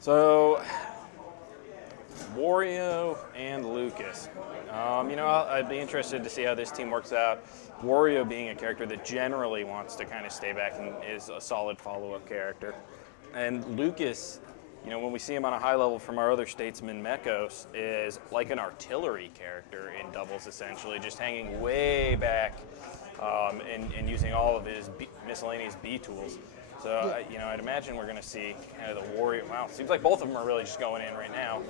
So, Wario and Lucas. I'd be interested to see how this team works out. Wario being a character that generally wants to kind of stay back and is a solid follow-up character. And Lucas, when we see him on a high level from our other statesman Mechos, is like an artillery character in doubles, essentially, just hanging way back and using all of his miscellaneous B tools. So, I'd imagine we're going to see kind of the Wario. Wow, seems like both of them are really just going in right now.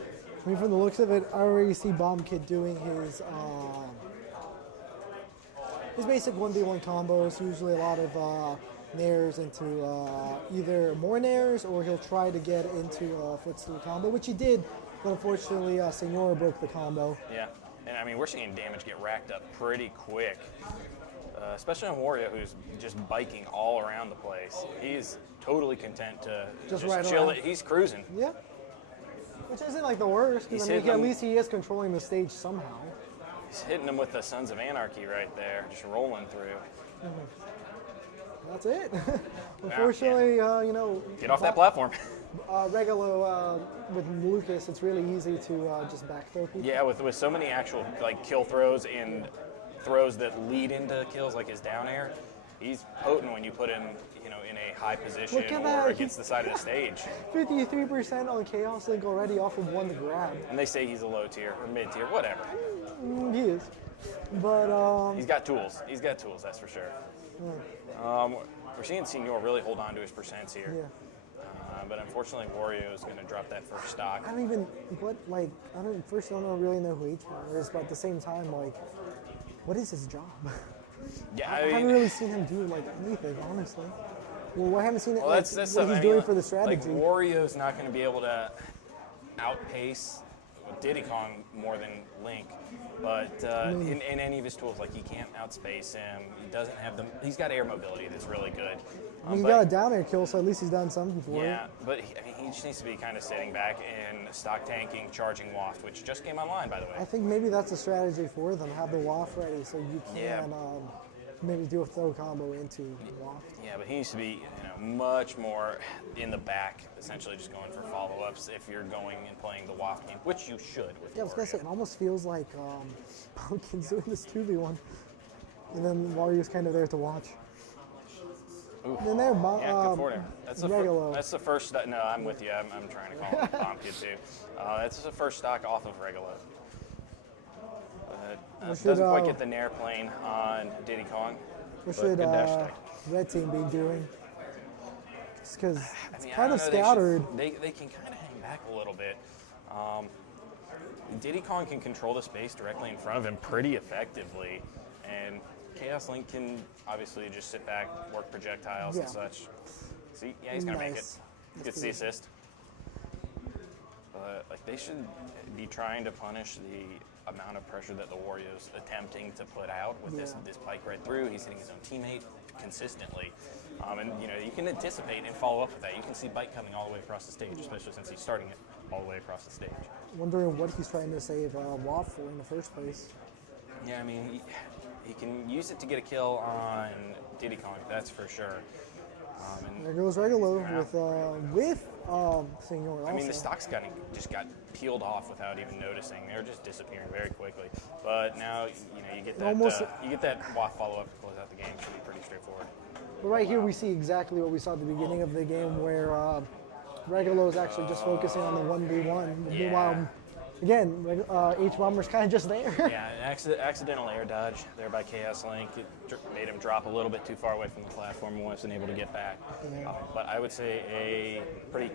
I mean, from the looks of it, I already see Bomb Kid doing his basic 1v1 combos, usually a lot of nairs into either more nairs, or he'll try to get into a footstool combo, which he did, but unfortunately Senor broke the combo. Yeah, and I mean, we're seeing damage get racked up pretty quick. Especially on Wario, who's just biking all around the place. He's totally content to just chill it. He's cruising. Yeah. Which isn't like the worst, because at least he is controlling the stage somehow. He's hitting them with the Sons of Anarchy right there, just rolling through. That's it. Unfortunately, get off that platform. Regalo with Lucas, it's really easy to just back throw people. Yeah, with so many actual kill throws and throws that lead into kills, like his down air, he's potent when you put him, in a high position or against the side of the stage. 53% on Chaoslink already off of one grab. And they say he's a low tier or mid tier, whatever. He is, but he's got tools. He's got tools, that's for sure. Yeah. We're seeing Senor really hold on to his percents here. Yeah. But unfortunately, Wario is going to drop that first stock. I don't really know who HBomber is, but at the same time, what is his job? Yeah, I haven't really seen him do anything, honestly. Well, I haven't seen it. That's what he's doing for the strategy. Wario's not going to be able to outpace Diddy Kong more than Link, but in any of his tools, he can't outspace him. He doesn't have he's got air mobility that's really good. He's got a down air kill, so at least he's done something for it. Yeah, but he just needs to be kind of sitting back and stock tanking, charging Waft, which just came online, by the way. I think maybe that's a strategy for them. Have the Waft ready so you can maybe do a throw combo into Waft. Yeah, but he needs to be much more in the back, essentially just going for follow-ups if you're going and playing the Waft game, which you should with I was going to say, it almost feels like Pumpkin's doing this 2v1, and then Wario's kind of there to watch. Ooh. And then there, good for him. That's the first. No, I'm with you. I'm trying to call him Bomb Kid too. That's the first stock off of Regalo. Doesn't quite get the nair plane on Diddy Kong. What should Red Team be doing? Just because it's kind of scattered. They can kind of hang back a little bit. Diddy Kong can control the space directly in front of him pretty effectively, and Chaoslink can obviously just sit back, work projectiles and such. See, yeah, he's gonna make it. He gets the assist. But they should be trying to punish the amount of pressure that the Wario's attempting to put out with this pike right through. He's hitting his own teammate consistently, and you can anticipate and follow up with that. You can see bite coming all the way across the stage, especially since he's starting it all the way across the stage. Wondering what he's trying to save Waft for in the first place. Yeah, I mean, he can use it to get a kill on Diddy Kong, that's for sure. There goes Regalo with Senor also. I mean, the stocks just got peeled off without even noticing. They're just disappearing very quickly. But now, you get that Waft follow-up to close out the game. It should be pretty straightforward. But right here, we see exactly what we saw at the beginning of the game, where Regalo is actually just focusing on the 1v1. Yeah. Meanwhile, again, HBomber's kind of just there. Yeah, accidental air dodge there by Chaoslink. It made him drop a little bit too far away from the platform and wasn't able to get back. But I would say a pretty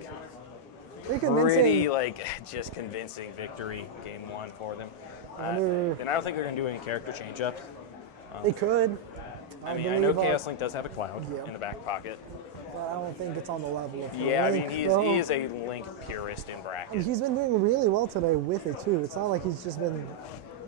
just convincing victory game one for them. And I don't think they're going to do any character change-ups. They could. I know Chaoslink does have a cloud in the back pocket. But I don't think it's on the level of Link. I mean, he is a Link purist in bracket. He's been doing really well today with it, too. It's not like he's just been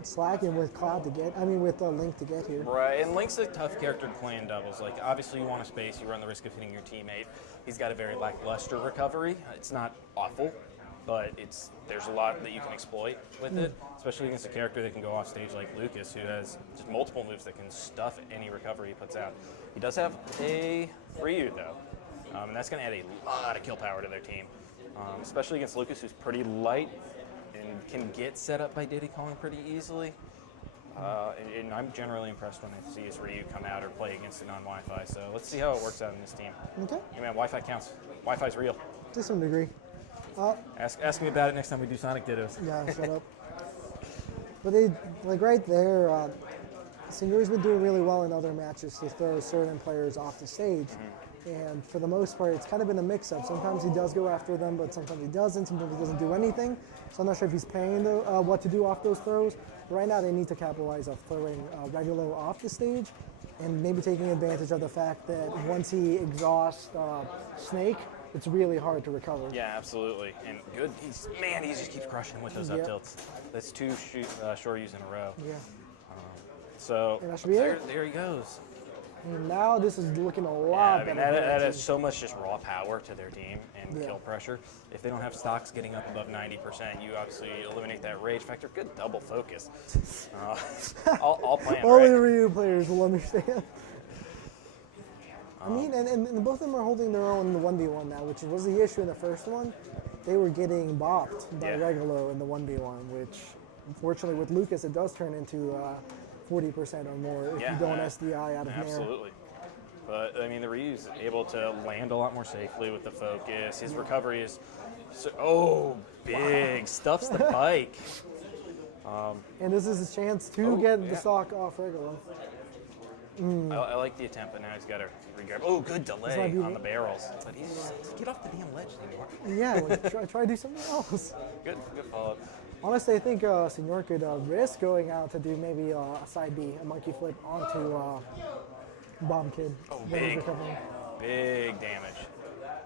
slacking with Link to get here. Right, and Link's a tough character to play in doubles. Obviously you want a space, you run the risk of hitting your teammate. He's got a very lackluster recovery. It's not awful, but there's a lot that you can exploit with it, especially against a character that can go off stage like Lucas, who has just multiple moves that can stuff any recovery he puts out. He does have a Ryu, though, and that's going to add a lot of kill power to their team. especially against Lucas, who's pretty light and can get set up by Diddy Kong pretty easily. And I'm generally impressed when I see his Ryu come out or play against a non-Wi-Fi. So let's see how it works out in this team. Okay. Hey man, Wi-Fi counts. Wi-Fi's real. To some degree. Ask me about it next time we do Sonic Dittos. Yeah, shut up. But they, like right there, Senor's been doing really well in other matches to throw certain players off the stage. And for the most part, it's kind of been a mix-up. Sometimes he does go after them, but sometimes he doesn't. Sometimes he doesn't do anything. So I'm not sure if he's paying what to do off those throws. But right now, they need to capitalize on throwing Regalo off the stage and maybe taking advantage of the fact that once he exhausts Snake, it's really hard to recover. Yeah, absolutely. And good. He just keeps crushing him with those up tilts. That's 2 Shoryus in a row. Yeah. So And that should be it. there he goes. And now this is looking a lot better. That has so much just raw power to their team and kill pressure. If they don't have stocks getting up above 90%, you obviously eliminate that rage factor. Good double focus. All planned, Only right? Ryu players will understand. I mean, and both of them are holding their own in the 1v1 now, which was the issue in the first one. They were getting bopped by Regalo in the 1v1, which unfortunately with Lucas it does turn into 40% or more if you don't SDI out of Nair. Absolutely. But, I mean, the Ryu's able to land a lot more safely with the focus. His recovery is big. Stuffs the bike. And this is his chance to get the stock off Regalo. I like the attempt, but now he's got to regrab. Oh, good delay on the barrels. But he's just, get off the damn ledge anymore. Yeah, like, try to do something else. Good follow-up. Honestly, I think Senor could risk going out to do maybe a side B, a monkey flip onto Bomb Kid. Oh, big damage.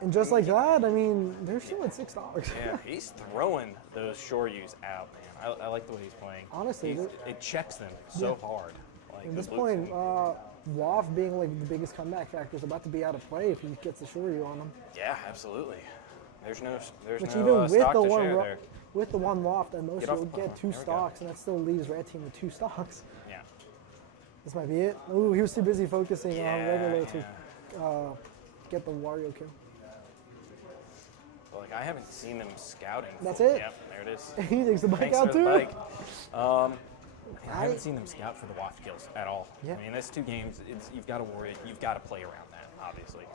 And just like that, I mean, they're still at 6 stocks. Yeah, he's throwing those Shoryus out, man. I like the way he's playing. Honestly, it checks them so hard. Like, at this point, WAF being like the biggest comeback factor is about to be out of play if he gets the Shoryu on him. Yeah, absolutely. There's no Which even with stock the to one share there. with the one WAF, then most will get 2 There we stocks, and that still leaves Red Team with 2 stocks. Yeah. This might be it. Ooh, he was too busy focusing on Regalo to get the Wario kill. Like, I haven't seen them scouting. That's it. Yep, there it is. He takes the bike Thanks out for too. the bike. I haven't seen them scout for the waft kills at all. Yeah. I mean, that's 2 games. You've got to worry. You've got to play around that, obviously.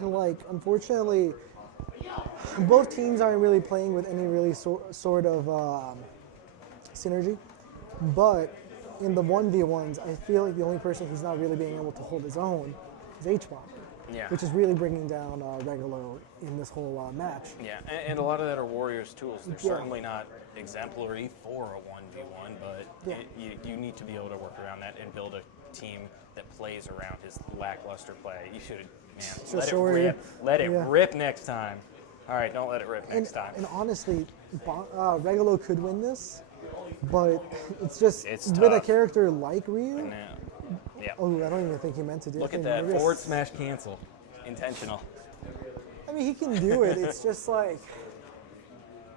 Like, unfortunately, both teams aren't really playing with any really sort of synergy. But in the 1v1s, I feel like the only person who's not really being able to hold his own is HBomber. Yeah. Which is really bringing down Regalo in this whole match. Yeah, and a lot of that are Warriors tools. They're certainly not exemplary for a 1v1, but you need to be able to work around that and build a team that plays around his lackluster play. You should, let it rip next time. All right, don't let it rip next time. And honestly, Regalo could win this, but it's just It's with a tough. character like Ryu. Yeah. Oh, I don't even think he meant to do it. Look at that. Forward smash cancel. Intentional. I mean, he can do it. It's just like,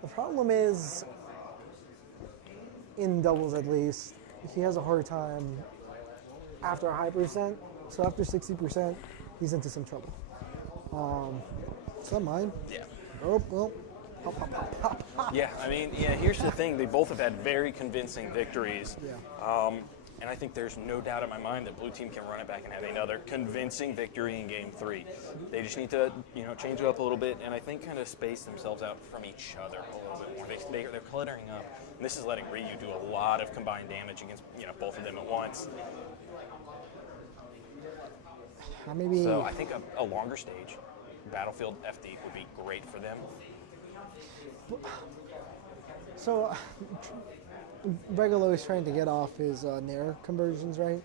the problem is, in doubles at least, he has a hard time after a high percent. So after 60%, he's into some trouble. Is that mine? Yeah. Oh, well. Pop, pop, pop, pop, pop. Yeah, I mean, here's the thing. They both have had very convincing victories. Yeah. And I think there's no doubt in my mind that Blue Team can run it back and have another convincing victory in Game 3. They just need to, change it up a little bit, and I think kind of space themselves out from each other a little bit more. They're cluttering up, and this is letting Ryu do a lot of combined damage against both of them at once. Maybe. So I think a longer stage, Battlefield FD, would be great for them. So, Regalo is trying to get off his Nair conversions, right?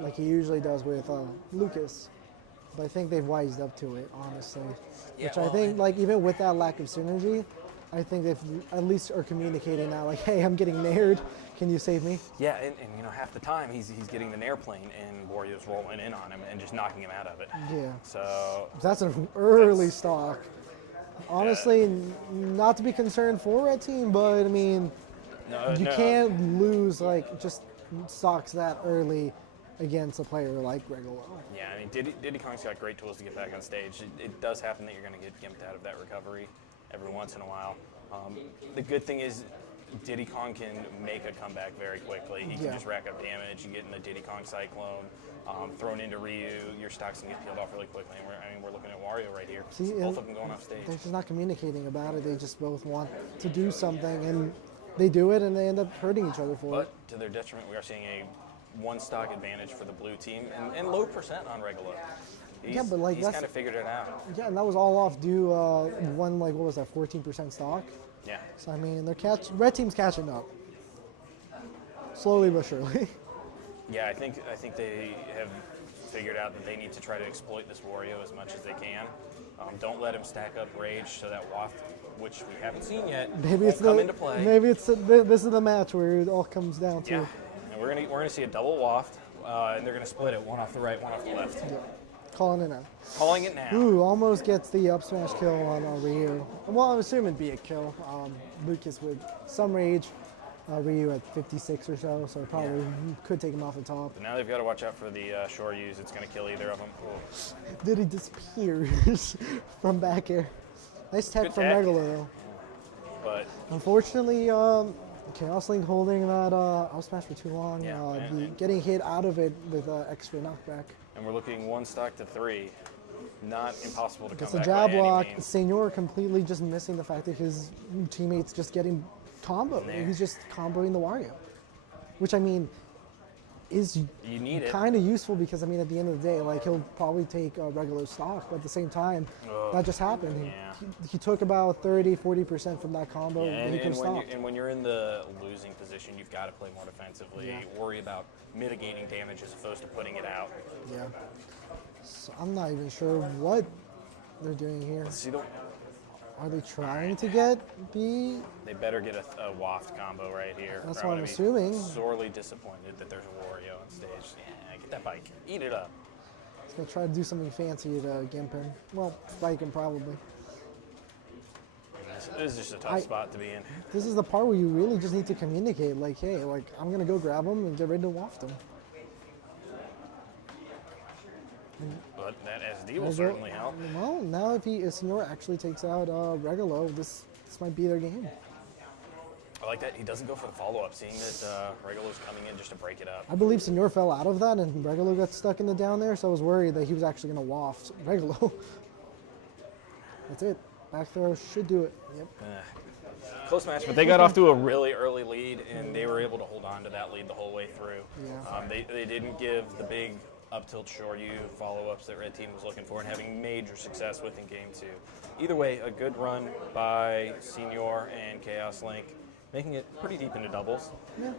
Like he usually does with Lucas. But I think they've wised up to it, honestly. Yeah, Which I think, like, even with that lack of synergy, I think they at least are communicating now, like, hey, I'm getting Naired. Can you save me? Yeah, and half the time he's getting the Nair plane and Wario's rolling in on him and just knocking him out of it. Yeah. So That's an early stock. Honestly, not to be concerned for Red Team, but I mean, you can't lose like just stocks that early against a player like Regalo. Yeah, I mean, Diddy Kong's got great tools to get back on stage. It does happen that you're going to get gimped out of that recovery, every once in a while. The good thing is Diddy Kong can make a comeback very quickly. He can just rack up damage. You get in the Diddy Kong Cyclone, thrown into Ryu, your stocks can get peeled off really quickly. And we're looking at Wario right here. See, both of them going off stage. They're just not communicating about it. They just both want to do something, and they do it, and they end up hurting each other for it. But to their detriment, we are seeing a one stock advantage for the blue team and low percent on Regalo. He's kind of figured it out. Yeah, and that was all off due one, like, what was that, 14% stock? Yeah. So, I mean, red team's catching up. Slowly but surely. Yeah, I think they have figured out that they need to try to exploit this Wario as much as they can. Don't let him stack up rage so that waft, which we haven't seen yet, won't come into play. Maybe this is the match where it all comes down to. Yeah, and we're gonna see a double waft, and they're gonna split it, one off the right, one off the left. Yeah. Calling it now. Calling it now. Ooh, almost gets the up smash kill on Ryu. Well, I'm assuming it'd be a kill. Lucas with some rage. Ryu at 56 or so probably could take him off the top. But now they've got to watch out for the shore use. It's going to kill either of them. Diddy disappears from back air. Nice tech from Regalo, though. But unfortunately, Chaoslink holding that up smash for too long. Getting hit out of it with extra knockback. And we're looking one stock to 3. Not impossible to come back. It's a jab block. Senor completely just missing the fact that his teammates just getting combo. He's just comboing the Wario, which I mean is kind of useful because I mean at the end of the day, like he'll probably take regular stock, but at the same time, that just happened. He took about 30-40% from that combo. And when you're in the losing position, you've got to play more defensively. Worry about mitigating damage as opposed to putting it out. Yeah. So I'm not even sure what they're doing here. Are they trying to get B? They better get a waft combo right here. That's what I'm assuming. Sorely disappointed that there's a Wario on stage. Yeah, get that bike. Eat it up. He's going to try to do something fancy to gimp him. Well, spike him probably. This is just a tough spot to be in. This is the part where you really just need to communicate. Like, hey, like I'm going to go grab him and get ready to waft him. But that SD will certainly help. Well, now if Senor actually takes out Regalo, this might be their game. I like that he doesn't go for the follow-up, seeing that Regalo's coming in just to break it up. I believe Senor fell out of that and Regalo got stuck in the down there, so I was worried that he was actually going to waft Regalo. That's it. Back throw should do it. Yep. Close match, but they got off to a really early lead, and they were able to hold on to that lead the whole way through. Yeah. They didn't give the big up tilt short U follow-ups that Red Team was looking for and having major success with in Game 2. Either way, a good run by Senor and Chaoslink, making it pretty deep into doubles. Yeah.